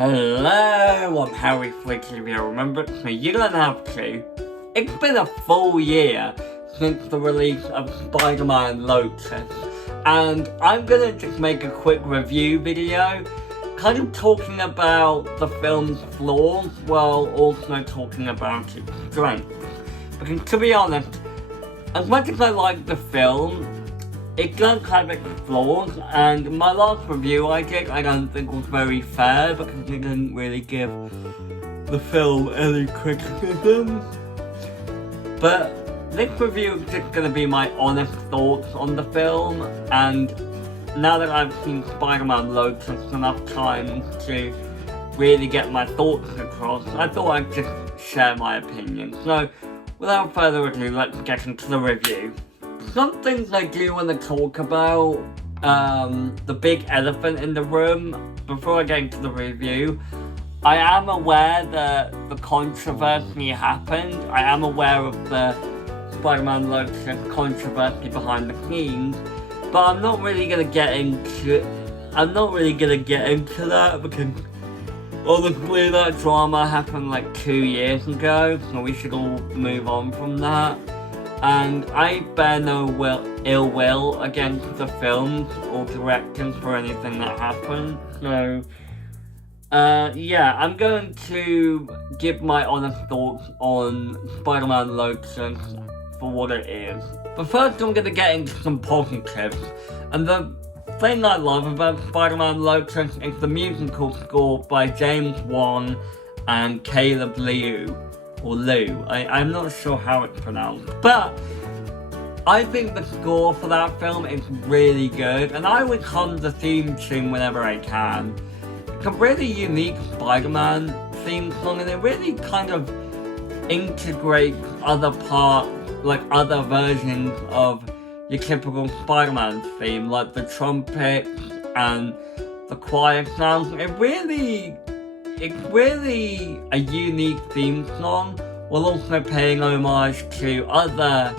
Hello, I'm Harry Flicky. Remember, you don't have to. It's been a full year since the release of Spider-Man Lotus, and I'm gonna just make a quick review video, kind of talking about the film's flaws while also talking about its strengths. Because to be honest, as much as I like the film, it does have its flaws, and my last review I don't think was very fair because it didn't really give the film any criticism. But this review is just going to be my honest thoughts on the film, and now that I've seen Spider-Man Lotus enough times to really get my thoughts across, I thought I'd just share my opinion. So, without further ado, let's get into the review. Some things I do want to talk about, the big elephant in the room, before I get into the review. I am aware that the controversy happened. I am aware of the Spider-Man Lotus controversy behind the scenes, but I'm not really gonna get into that because honestly that drama happened like 2 years ago, so we should all move on from that. And I bear no ill will against the films or directors for anything that happened. So, yeah, I'm going to give my honest thoughts on Spider-Man Lotus for what it is. But first I'm going to get into some positives. And the thing I love about Spider-Man Lotus is the musical score by James Wan and Caleb Liu. Or Lou, I'm not sure how it's pronounced. But I think the score for that film is really good, and I would hum the theme tune whenever I can. It's a really unique Spider-Man theme song, and it really kind of integrates other versions of your typical Spider-Man theme, like the trumpets and the choir sounds. It's really a unique theme song, while also paying homage to other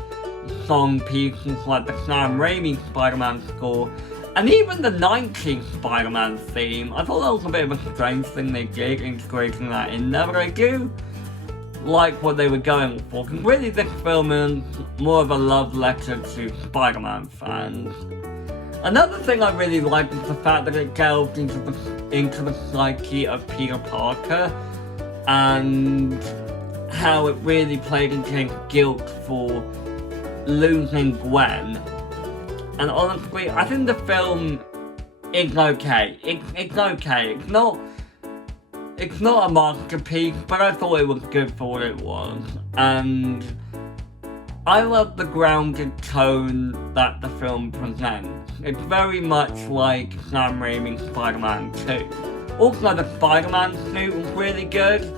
song pieces like the Sam Raimi Spider-Man score, and even the 90s Spider-Man theme. I thought that was a bit of a strange thing they did, integrating that in there, but I do like what they were going for, because really this film is more of a love letter to Spider-Man fans. Another thing I really like is the fact that it delved into the psyche of Peter Parker and how it really played into his guilt for losing Gwen. And honestly, I think the film is okay. It's okay. It's not a masterpiece, but I thought it was good for what it was. And I love the grounded tone that the film presents. It's very much like Sam Raimi's Spider-Man 2. Also, the Spider-Man suit was really good.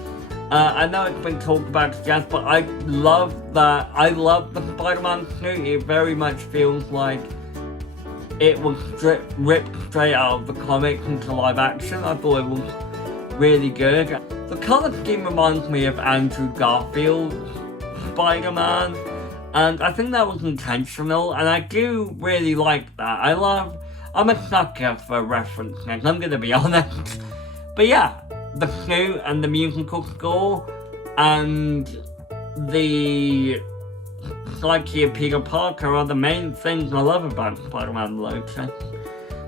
I know it's been talked about to death, but I love that. I love the Spider-Man suit. It very much feels like it was ripped straight out of the comics into live action. I thought it was really good. The color scheme reminds me of Andrew Garfield's Spider-Man, and I think that was intentional, and I do really like that. I'm a sucker for references, I'm gonna be honest. But yeah, the suit and the musical score and the psyche of Peter Parker are the main things I love about Spider-Man Lotus.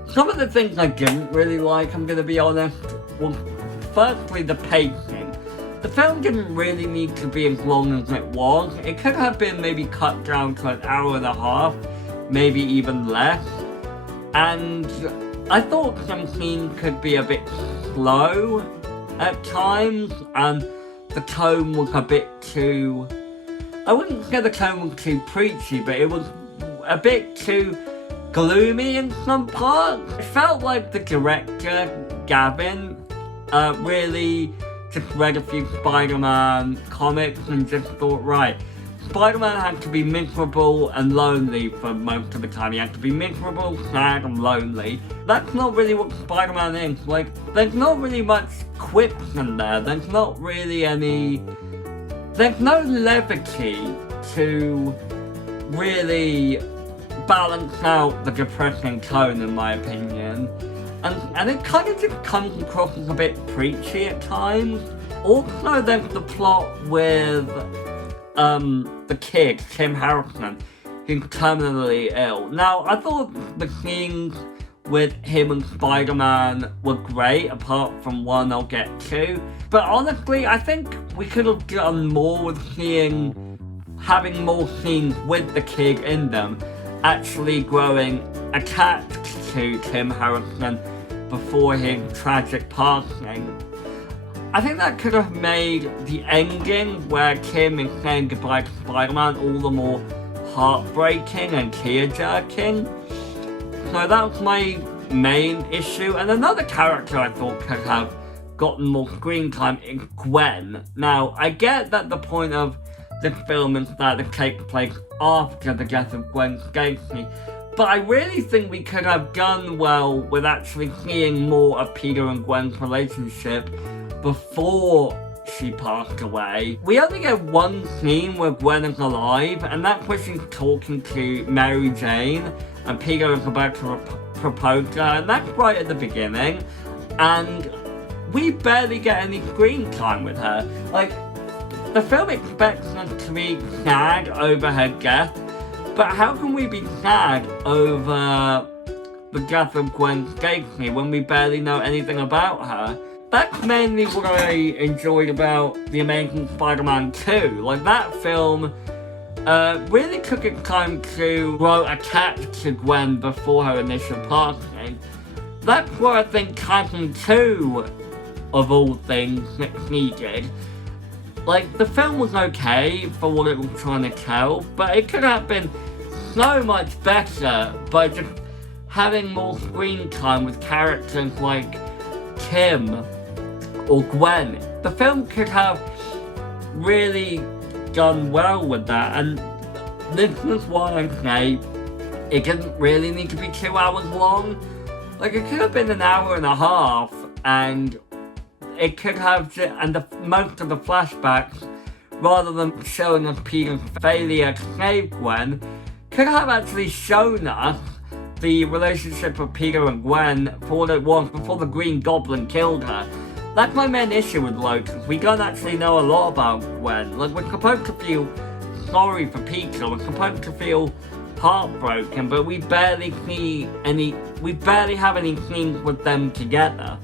Some of the things I didn't really like, I'm gonna be honest, was firstly the pacing. The film didn't really need to be as long as it was. It could have been maybe cut down to an hour and a half, maybe even less. And I thought some scenes could be a bit slow at times, and the tone was a bit too... I wouldn't say the tone was too preachy, but it was a bit too gloomy in some parts. It felt like the director, Gavin, really just read a few Spider-Man comics and just thought, right, Spider-Man had to be miserable and lonely for most of the time. He had to be miserable, sad, and lonely. That's not really what Spider-Man is. Like, there's not really much quips in there. There's not really any... There's no levity to really balance out the depressing tone, in my opinion. And it kind of just comes across as a bit preachy at times. Also, there's the plot with the kid, Tim Harrison, who's terminally ill. Now, I thought the scenes with him and Spider-Man were great, apart from one I'll get to. But honestly, I think we could have done more with having more scenes with the kid in them, actually growing attached to Tim Harrison before his tragic passing. I think that could have made the ending where Tim is saying goodbye to Spider-Man all the more heartbreaking and tear-jerking. So that was my main issue. And another character I thought could have gotten more screen time is Gwen. Now, I get that the point of this film is that it takes place after the death of Gwen Stacy, but I really think we could have done well with actually seeing more of Peter and Gwen's relationship before she passed away. We only get one scene where Gwen is alive, and that's where she's talking to Mary Jane, and Peter is about to propose to her, and that's right at the beginning, and we barely get any screen time with her. Like, the film expects us to be sad over her death, but how can we be sad over the death of Gwen Stacy when we barely know anything about her? That's mainly what I enjoyed about The Amazing Spider-Man 2. Like, that film really took its time to grow attached to Gwen before her initial passing. That's where I think Castle 2, of all things, succeeded. Like, the film was okay for what it was trying to tell, but it could have been so much better by just having more screen time with characters like Tim or Gwen. The film could have really done well with that, and this is why I say it didn't really need to be 2 hours long. Like, it could have been an hour and a half, and it could have, most of the flashbacks, rather than showing us Peter's failure to save Gwen, could have actually shown us the relationship of Peter and Gwen for what it was before the Green Goblin killed her. That's my main issue with Lotus. We don't actually know a lot about Gwen. Like, we're supposed to feel sorry for Peter, we're supposed to feel heartbroken, but we barely have any scenes with them together.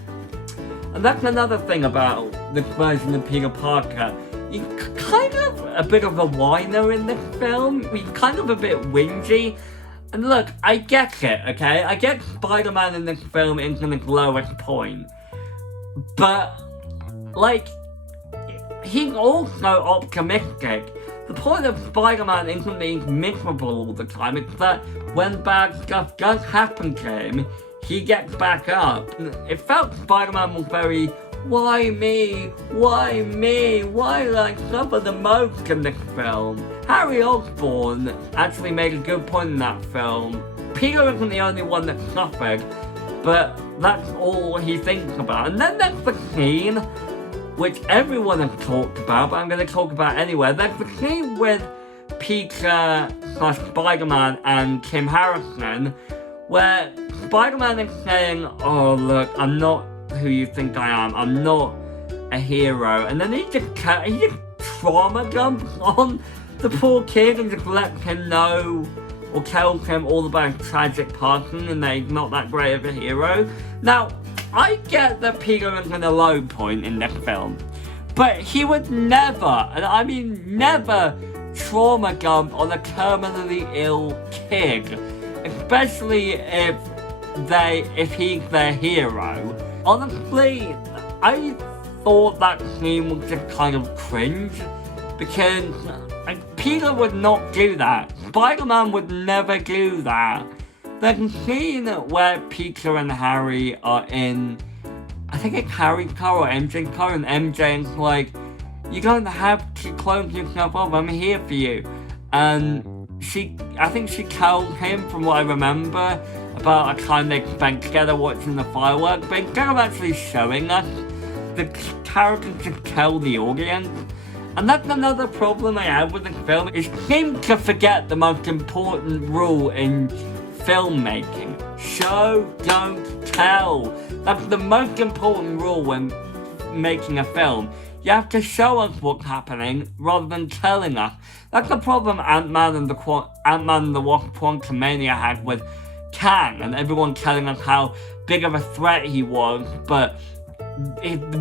And that's another thing about this version of Peter Parker. He's kind of a bit of a whiner in this film. He's kind of a bit whingy. And look, I get it, okay? I get Spider-Man in this film is in its lowest point. But, like, he's also optimistic. The point of Spider-Man isn't that he's miserable all the time. It's that when bad stuff does happen to him, he gets back up. It felt Spider-Man was very, why me? Why me? Why did I suffer the most in this film? Harry Osborn actually made a good point in that film. Peter isn't the only one that suffered, but that's all he thinks about. And then there's the scene, which everyone has talked about, but I'm going to talk about anyway. There's the scene with Peter / Spider-Man and Tim Harrison, where Spider-Man is saying, oh look, I'm not who you think I am, I'm not a hero, and then he just trauma dumps on the poor kid and just lets him know or tells him all about his tragic passing and that he's not that great of a hero. Now, I get that Peter is in a low point in this film, but he would never, and I mean never, trauma dump on a terminally ill kid, especially if he's their hero. Honestly, I thought that scene was just kind of cringe, because Peter would not do that. Spider-Man would never do that. There's a scene where Peter and Harry are in, I think it's Harry's car or MJ's car, and MJ is like, you don't have to close yourself up, I'm here for you. And I think she tells him, from what I remember, about a time they spent together watching the fireworks, but instead of actually showing us, the characters just tell the audience. And that's another problem I have with this film, is seem to forget the most important rule in filmmaking. Show, don't tell. That's the most important rule when making a film. You have to show us what's happening rather than telling us. That's the problem Ant-Man and the Wasp: Quantumania had with Kang, and everyone telling us how big of a threat he was, but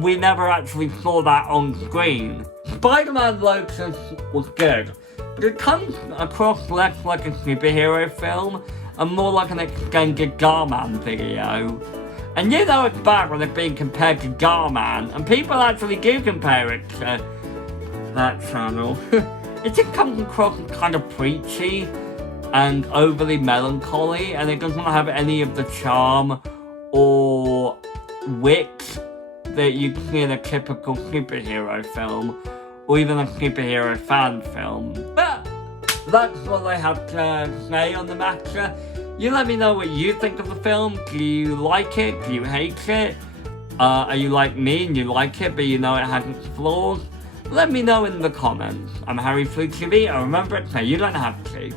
we never actually saw that on screen. Spider-Man Lotus was good, but it comes across less like a superhero film and more like an extended Garman video. And you know it's bad when it's being compared to Garman, and people actually do compare it to that channel. It just comes across kind of preachy and overly melancholy, and it doesn't have any of the charm or wit that you see in a typical superhero film, or even a superhero fan film. But that's what I have to say on the matter. You let me know what you think of the film. Do you like it? Do you hate it? Are you like me and you like it, but you know it has its flaws? Let me know in the comments. I'm Harry Flew TV, and remember, you don't have to.